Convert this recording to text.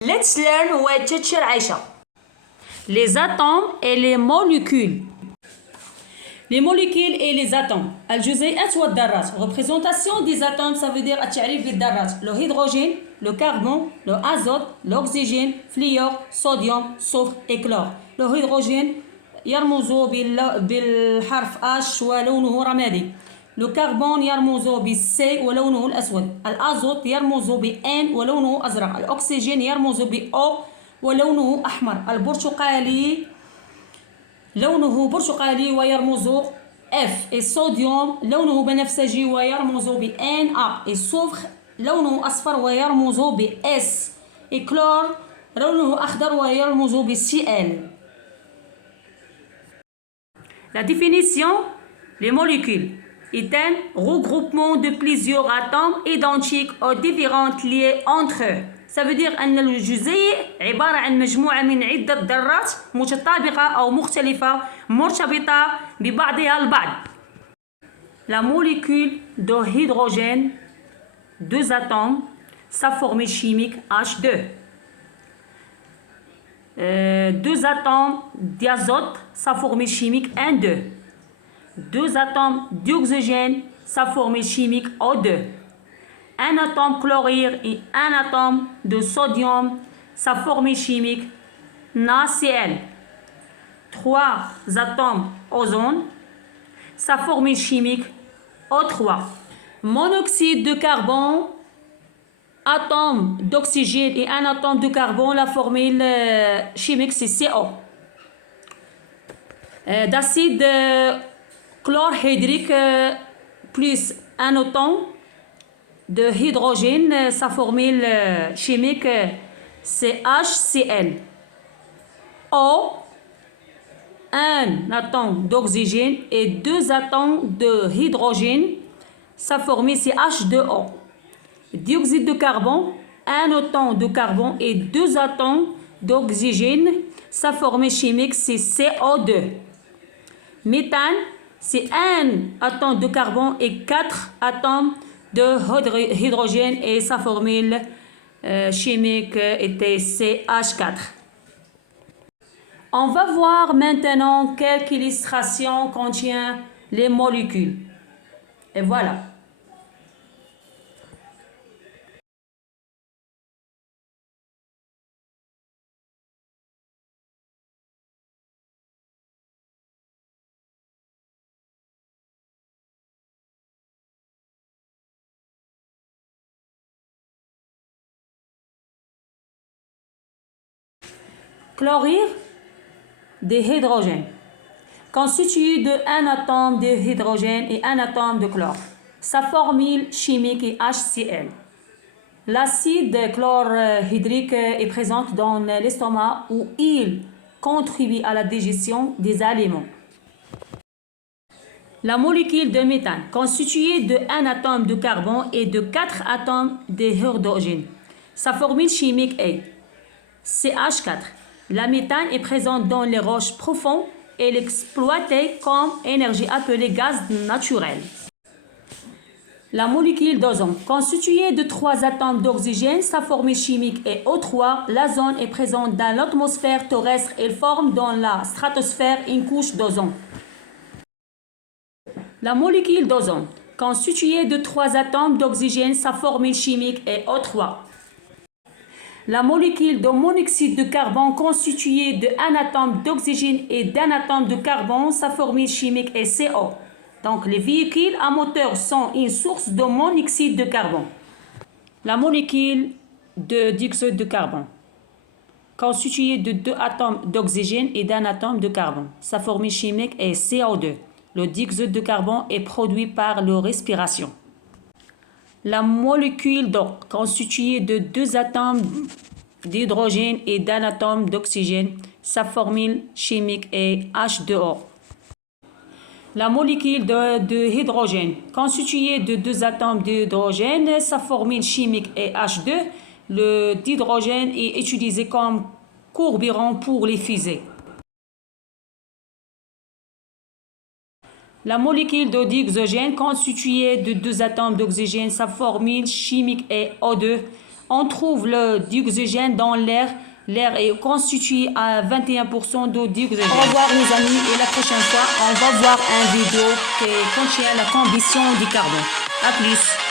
Let's learn with teacher Aisha. Les atomes et les molécules. Les molécules et les atomes. الجزيئات والذرات. Représentation des atomes, ça veut dire التعريف بالذرات. Le hydrogène, le carbone, le azote, l'oxygène, fluor, sodium, soufre et chlore. Le hydrogène يرمز بالحرف H ولونه رمادي. Le carbone يرمز بالC ولونه الأسود. الأزوت يرمز بN ولونه أزرق. الأكسجين يرمز بO ولونه أحمر. البرتقالي لونه برتقالي ويرمز F. الصوديوم لونه بنفسجي ويرمز Na. الصفر لونه أصفر ويرمز S. الكلور لونه أخضر ويرمز Cl. La définition, les molécules est un regroupement de plusieurs atomes identiques ou différents liés entre eux. Ça veut dire أن الجزيء عبارة عن مجموعة من عدة ذرات متطابقة أو مختلفة مرتبطة ببعضها البعض. La molécule de hydrogène, deux atomes, sa formule chimique H2. Deux atomes d'azote, sa formule chimique N2. Deux atomes d'oxygène, sa formule chimique O2. Un atome chlorure et un atome de sodium, sa formule chimique NaCl. Trois atomes ozone, sa formule chimique O3. Monoxyde de carbone, atome d'oxygène et un atome de carbone, la formule chimique c'est CO. D'acide chlorhydrique plus un atome de hydrogène, sa formule chimique c'est HCl. O, un atome d'oxygène et deux atomes de hydrogène, sa formule c'est H2O. Dioxyde de carbone, un atome de carbone et deux atomes d'oxygène, sa formule chimique c'est CO2. Méthane, c'est un atome de carbone et quatre atomes de hydrogène et sa formule chimique était CH4. On va voir maintenant quelques illustrations contient les molécules. Et voilà. Chlorure de hydrogène, constitué de un atome de hydrogène et un atome de chlore. Sa formule chimique est HCl. L'acide chlorhydrique est présent dans l'estomac où il contribue à la digestion des aliments. La molécule de méthane, constituée de un atome de carbone et de quatre atomes de hydrogène. Sa formule chimique est CH4. La méthane est présente dans les roches profondes et exploitée comme énergie appelée gaz naturel. La molécule d'ozone, constituée de trois atomes d'oxygène, sa formule chimique est O3. L'ozone est présente dans l'atmosphère terrestre et forme dans la stratosphère une couche d'ozone. La molécule d'ozone, constituée de trois atomes d'oxygène, sa formule chimique est O3. La molécule de monoxyde de carbone constituée d'un atome d'oxygène et d'un atome de carbone, sa formule chimique est CO. Donc les véhicules à moteur sont une source de monoxyde de carbone. La molécule de dioxyde de carbone, constituée de deux atomes d'oxygène et d'un atome de carbone, sa formule chimique est CO2. Le dioxyde de carbone est produit par la respiration. La molécule d'eau, constituée de deux atomes d'hydrogène et d'un atome d'oxygène, sa formule chimique est H2O. La molécule de hydrogène, constituée de deux atomes d'hydrogène, sa formule chimique est H2. Le d'hydrogène est utilisé comme carburant pour les fusées. La molécule de dioxygène, constituée de deux atomes d'oxygène, sa formule chimique est O2. On trouve le dioxygène dans l'air. L'air est constitué à 21% d'eau dioxygène. Au revoir les amis et la prochaine fois, on va voir un vidéo qui contient la combustion du carbone. À plus.